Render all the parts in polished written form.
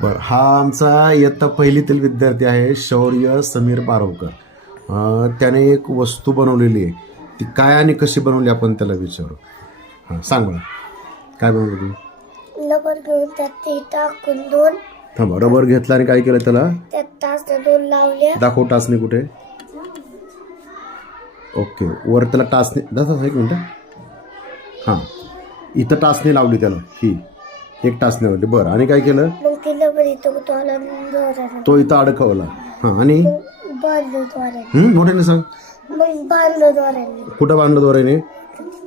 बरं, हा आमचा इयत्ता पहिलीतील विद्यार्थी आहे शौर्य समीर पारवकर. त्याने एक वस्तू बनवलेली आहे. ती काय आणि कशी बनवली आपण त्याला विचारू. हां, सांग मला काय बनवलं तू. रबर घेऊन त्यात ते टाकून दोन थांबा, रबर घेतला आणि काय केलं त्याला. त्यात टाचण्या दोन लावल्या. दाखव टाचणी कुठे. ओके, वर त्याला टाचणी दाखव. एक मिनटं. हां, इथं टाचणी लावली त्याला. ही एक टाचणी लावली. बरं, आणि काय केलं. मग ते रबर इथं दोऱ्याने तो इथं अडकवला. हां, आणि बांधलं दोऱ्याने. मोठ्याने सांग. मग बांधलं दोऱ्याने. कुठं बांधलं दोऱ्याने.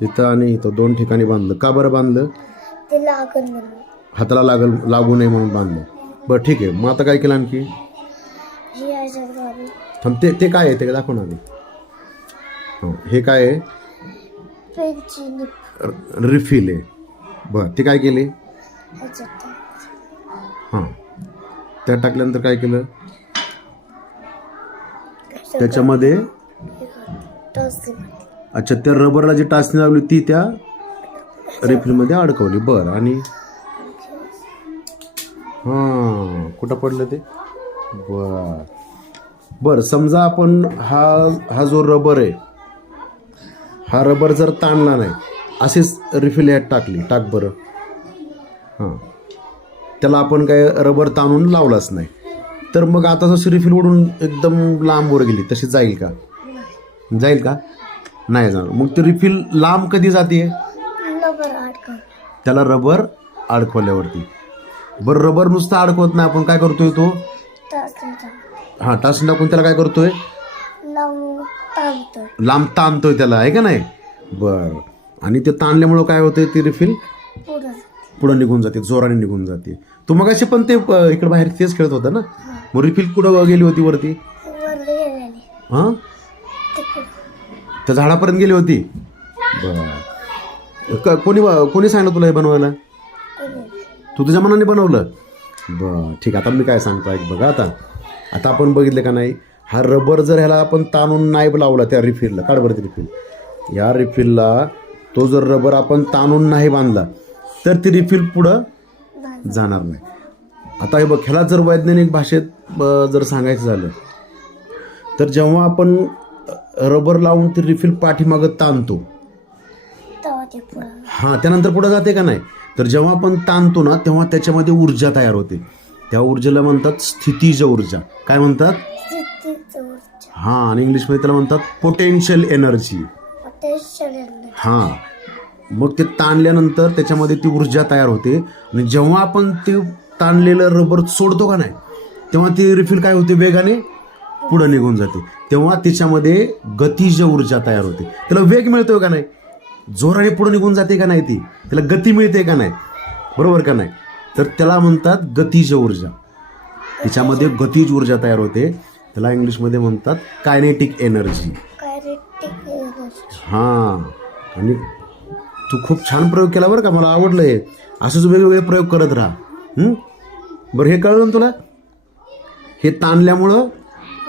इथं आणि इथं दोन ठिकाणी बांधलं. का बरं बांधलं. ते लागल म्हणून. हाताला लागू नये म्हणून बांधलं. बरं, ठीक आहे. मग आता काय केलं आणखी. ही याच्या द्वारे थांब, ते काय आहे ते दाखव ना आधी. हो, हे काय आहे. पेनची निप रिफिल आहे. बरं, ते काय केले. ह्याच्यात टाकायची. हां, त्यात टाकल्यानंतर काय केलं. त्याच्यामध्ये टाचणी. अच्छा, त्या रबरला जी टाचणी लावली ती त्या रिफिलमध्ये अडकवली. बरं, आणि हां, कुठं पडलं ते. बरं, समजा आपण हा जो रबर आहे, हा रबर जर ताणला नाही, अशीच रिफिल यात टाक बरं. हां, त्याला आपण काय रबर ताणून लावलाच नाही, तर मग आता जशी रिफिल उडून एकदम लांबवर गेली तशी जाईल का. जाईल का. नाही जाणार. मग ती रिफिल लांब कधी जाते. रबर अडकवलं. त्याला रबर अडकवल्यावरती. बरं, रबर नुसतं अडकवत नाही, आपण काय करतोय तो. टाचणी टाकून हां, टाचणी टाकून त्याला काय करतोय. लावून ताणतोय. लांब ताणतोय त्याला, आहे का नाही. बरं, आणि ते ताणल्यामुळं काय होतंय. ती रिफिल पुढं निघून जाते, जोराने निघून जाते. तू मगाशी पण ते इकडे बाहेर तेच खेळत होता ना. मग रिफिल कुठं गेली होती वरती. वर गेलेली. हां, तिकडं त्या झाडापर्यंत गेली होती. बरं, कोणी सांगितलं तुला हे बनवायला. तू तुझ्या मनाने बनवलं. बरं, ठीक. आता मी काय सांगतो ऐक बघा. आता आपण बघितलं का नाही, हा रबर जर ह्याला आपण ताणून नाही लावला त्या रिफिलला. काढ बरं ती रिफिल. या रिफिलला तो जर रबर आपण ताणून नाही बांधला तर ती रिफिल पुढं जाणार नाही. आता हे बघ, ह्याला जर वैज्ञानिक भाषेत जर सांगायचं झालं तर जेव्हा आपण रबर लावून ती रिफिल पाठीमागं ताणतो, तेव्हा ते पुढं. हां, त्यानंतर पुढं जाते का नाही. तर जेव्हा आपण ताणतो ना तेव्हा त्याच्यामध्ये ऊर्जा तयार होते. त्या ऊर्जेला म्हणतात स्थितीज ऊर्जा. काय म्हणतात. हां, आणि इंग्लिशमध्ये त्याला म्हणतात पोटेन्शियल एनर्जी. हां, मग ते ताणल्यानंतर त्याच्यामध्ये ती ऊर्जा तयार होते आणि जेव्हा आपण ते ताणलेलं रबर सोडतो का नाही तेव्हा ती रिफिल काय होते, वेगाने पुढं निघून जाते. तेव्हा त्याच्यामध्ये गतिज ऊर्जा तयार होते. त्याला वेग मिळतोय का नाही. जोराने पुढं निघून जाते का नाही, ती त्याला गती मिळते का नाही. बरोबर का नाही. तर त्याला म्हणतात गतिज ऊर्जा. त्याच्यामध्ये गतिज ऊर्जा तयार होते. त्याला इंग्लिशमध्ये म्हणतात कायनेटिक एनर्जी. हां, आणि तू खूप छान प्रयोग केला बरं का. मला आवडलं हे. असंच वेगवेगळे प्रयोग करत राहा. बरं, हे कळलं ना तुला. हे ताणल्यामुळं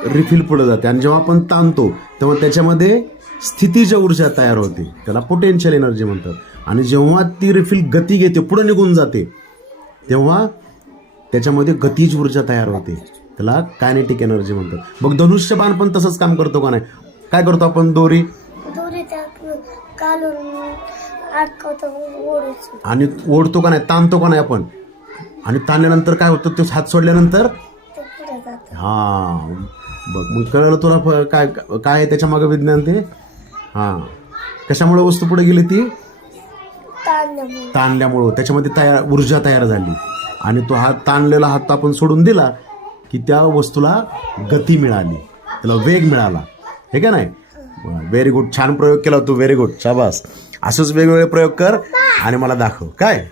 रिफिल पुढे जाते आणि जेव्हा आपण ताणतो तेव्हा त्याच्यामध्ये स्थितीज ऊर्जा तयार होते. त्याला पोटेन्शियल एनर्जी म्हणतात. आणि जेव्हा ती रिफिल गती घेते, पुढे निघून जाते, तेव्हा त्याच्यामध्ये गतिज ऊर्जा तयार होते. त्याला कायनेटिक एनर्जी म्हणतात. मग धनुष्यबाण पण तसंच काम करतो का नाही. काय करतो आपण. दोरी काढून अडकवतो, ओढायचं आणि ओढतो का नाही, ताणतो का नाही आपण. आणि ताणल्यानंतर काय होतं, ते हात सोडल्यानंतर. ते पुढे जातं. हां, बघ, मग कळलं तुला काय काय आहे त्याच्या मागं विज्ञान ते. हां, कशामुळे वस्तू पुढे गेली ती. ताणल्यामुळं त्याच्यामध्ये ऊर्जा तयार झाली आणि तो हात ताणलेला हात आपण सोडून दिला की त्या वस्तूला गती मिळाली, त्याला वेग मिळाला. हे का नाही. Very good. छान प्रयोग केला तू. Very good. शाबास. असंच वेगवेगळे प्रयोग कर आणि मला दाखव काय.